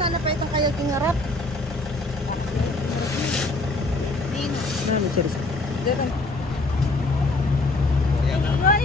sana pa itong kayo tingarap. Ano, cheers. Roy!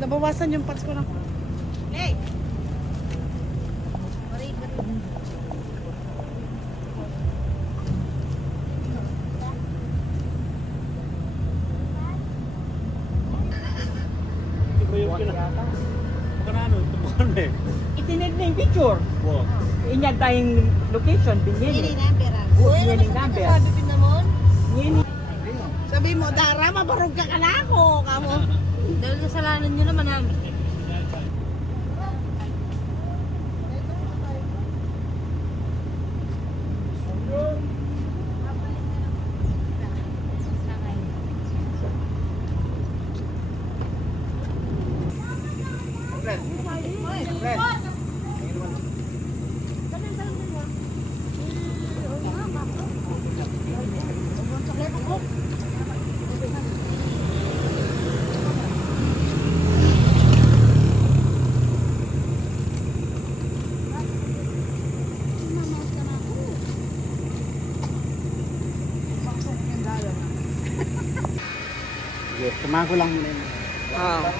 Nabawasan yung parts ko lang. Hey! Itinid na yung picture. Inyag tayong location. Ini Binyin. number. Binyin yung number. Sabi mo, Dara, mabarog ka na ako. Kamo. Dahil kasalanan nyo naman namin. Yes, tumago lang muna yun. Oo.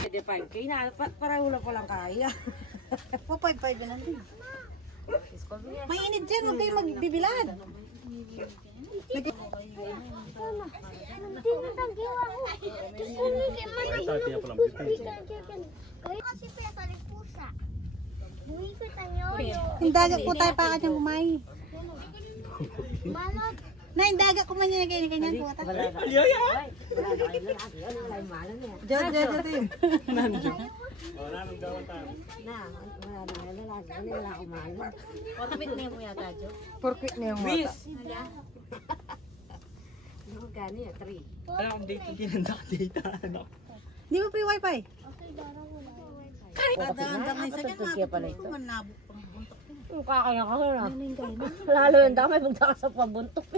Pwede 5K na. Para ulang ko lang kaya. Po 5-5 na din. May init dyan. Huwag kayong magbibilad. Hindaga po tayo pa kanyang kumain. Na hindaga ko man yung kanyang kuwata. Aliyoya! Jod. Porkwit na yung yata, Jo. Porkwit na yung wata. Alam kong data din ang data. Di ba free wifi? Kadang-kadang na isa dyan, matutunan na buntok. Kakaya ka na. Lalo yung damay magdaka sa pabuntok.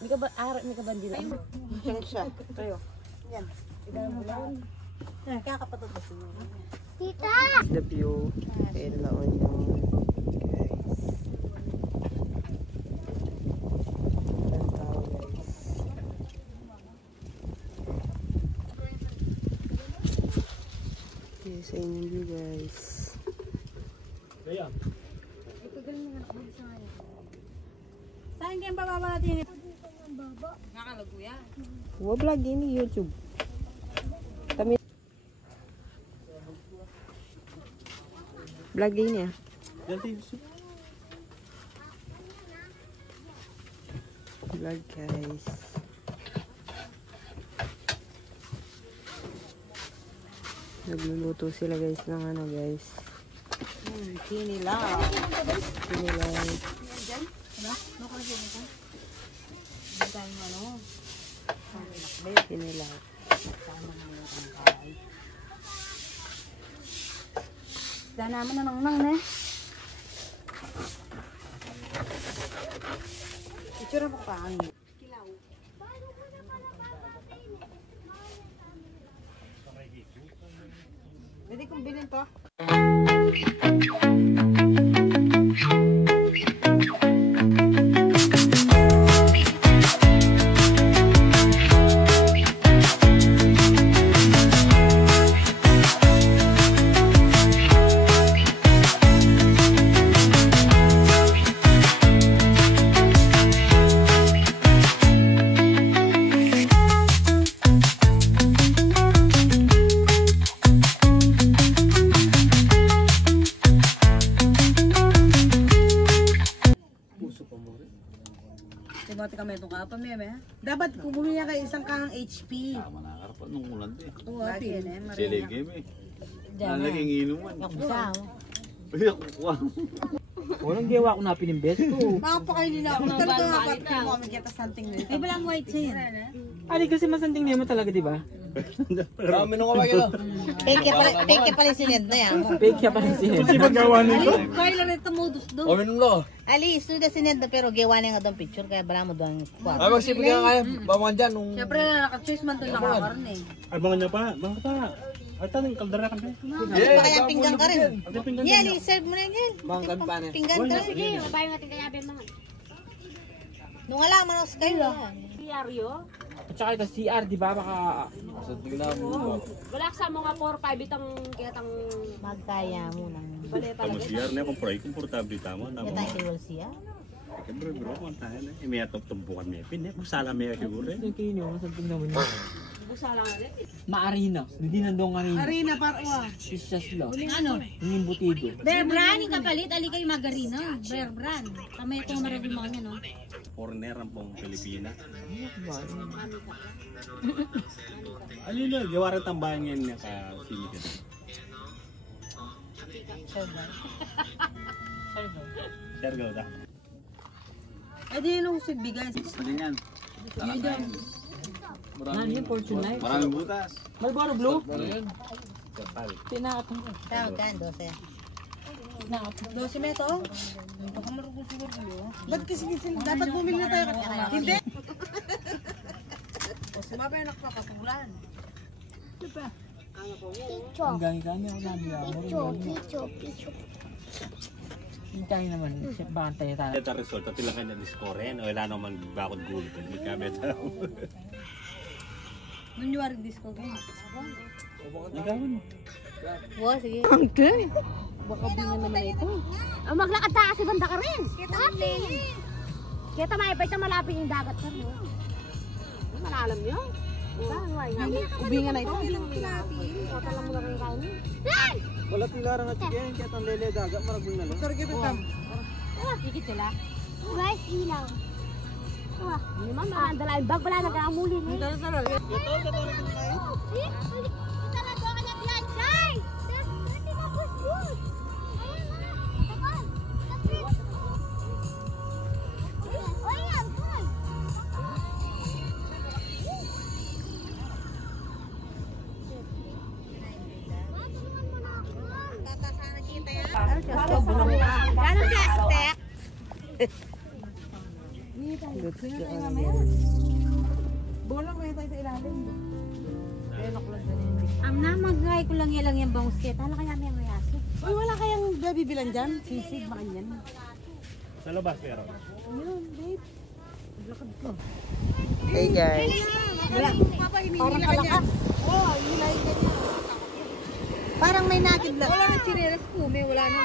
May ka ba, may ka bandila? Yan siya. Kayo. Yan. Yan, kakapatod na siya. Tita! The view. Ayan lang yung guys. Ayan tao guys. Yes, ayun yung view guys. Saan kayong bababa natin? Nakalaguya. Huwag vlog ini YouTube. Kami vlog ini ya. Vlog guys. Nagluluto sila guys ng ano guys. Kinilaw. Kinilaw. Kinilaw. Dahil naman na nang na. Itsura mo pa ang pwede kong bilhin to. pameme. Dapat kung bumili kayo isang kahang HP. Tama na, karapan nung ulan to eh. Oo, apil. Sili game eh. Nalaging inuman. Isa. Ay, kukuha. Walang gawa ko na pinimbest ko. Makapakainin na ako. Talaga nga ba't kayo mo kami kita something na ito? Ay, walang white siya yan. Ali kasi masanting niya mo talaga, di ba? Dami nung kawag yun. Fake pala yung sinend na yan. Fake siya pa rin siya. Kasi magawa nito. Kaya rin ito modus doon. O, minum lo. Ali, ito na sinend na pero gawa na nga doon picture kaya bala mo doon. Ay, magsipin ka kaya. Bamangan dyan nung... Siyempre na naka-choice man doon nakakarn eh. Abangan niya pa, baka pa. Ay, tanong, kaldera ka ba? Baka yung pinggan ka rin. Yeah, Ali, serve mo na yun. Bangkan pa na. Pinggan ka rin. Sige, mabayo natin kaya abin mga. Nung alam mo sa kayo. Diaryo? At saka ito CR, di ba? Baka... Wala ka mo nga 4-5 itang kitang Magkaya mo nang. Tama siya, na kumpray, komportable tama. Tama. Kita yung siya. Bro, mantahan eh. May atop tumpukan may pin eh. Kusala may siguro eh. Yung kayo niyo, masanting naman yun. busa lang ulit. Maarina. Hindi nandong arena. Arena para wa. Sisas lo. Ano? Yung butido. Bear brand yung kapalit, ali kayo magarina. Bear brand. Kamay itong maragul mga niya, no? Foreigner ang pong Pilipina. Ba? Alin na, gawa rin tambahan yan niya ka sinigan. Sergo da. Ay, di nung sigbigay. Gusto din yan. Ano yung Fortune Life? Maraming butas. Malboro Blue? Kapal. Pinakatang ko. Tawag ka, 12. 12 meto? Baka marugong siguro. Ba't kasi dapat bumili na tayo kanina? Hindi. O sumabay na nakapasulan. Ang gangi-gangi ako sabi ako. Hintay naman. Baka tayo. Ito result, at ilang kayo na-score yan. Wala naman bakod gulo. May kamit. Nung yung waring disco kayo. Nagawin mo. Wow, sige. Baka bingan naman ito. Oh, maglakad ta kasi banda ka rin. Happy. Kita maipay ta malapit yung dagat sa mo. Malalam niyo? Ubingan na ito. Tatalang mo na kayo kain. Wala tilarang at yan. Kaya itong lele daga. Maragul na lang. Target itam. Wala, pikit sila. Guys, ilaw. Wah, hindi man makandala yung bag. Wala nag-aamuli. Gano'n plastic? Bolang kayo tayo sa ilalim. Na mag-gay ko lang yung bangus kaya. Tala kaya may mayaso. Uy, wala kayang bibilan dyan? Sisig, makanyan. Sa labas, pero. Ayun, babe. Hey guys. Parang kalakas. Oo, hinay ka niya. Parang may nakid lang. Wala na chinelas ko, may wala na.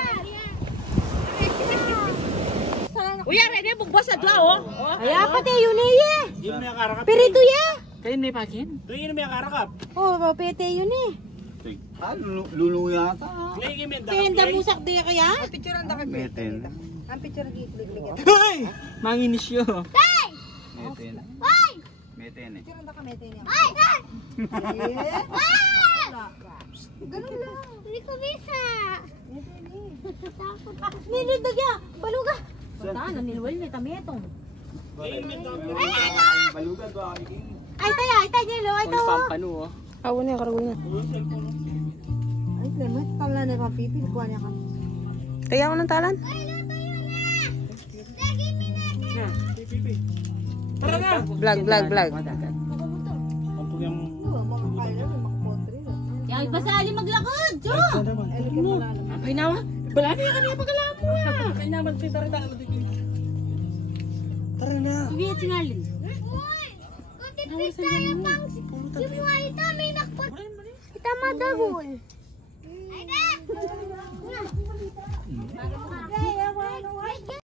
Uy, ready bugbas at lao. Ay, pati yun eh. Yun may akarakap. Perito ya. Kayo na ipakin? Yun may akarakap. Oh, pete yun eh. Lulu yata. Ngayon may Kaya musak di kaya? Picture ang dakit. Meten. Ang picture giglig-lig. Hoy! Manginis yun. Meten. Meten eh. Picture ang dakit niya. Ganun lang. Hindi ko bisa. Nilid ya. Baluga. Saan? Nanilwal niya tametong. Balugan to ako. Ay, tayo nilo. Ay, tayo. Pampano oh. Awan niya, karagul niya. Ay, lemot. Tala na yung pipil. Kuha niya ka. Kaya ako ng talan. Vlog. Ang yung... Yan, pasali maglakad. Jo. Ay nawa. Wala na yung kanina pagkalaman mo ah. Kaya naman tara na. Tara na. Sige, singalin. Kita madagol. Ay,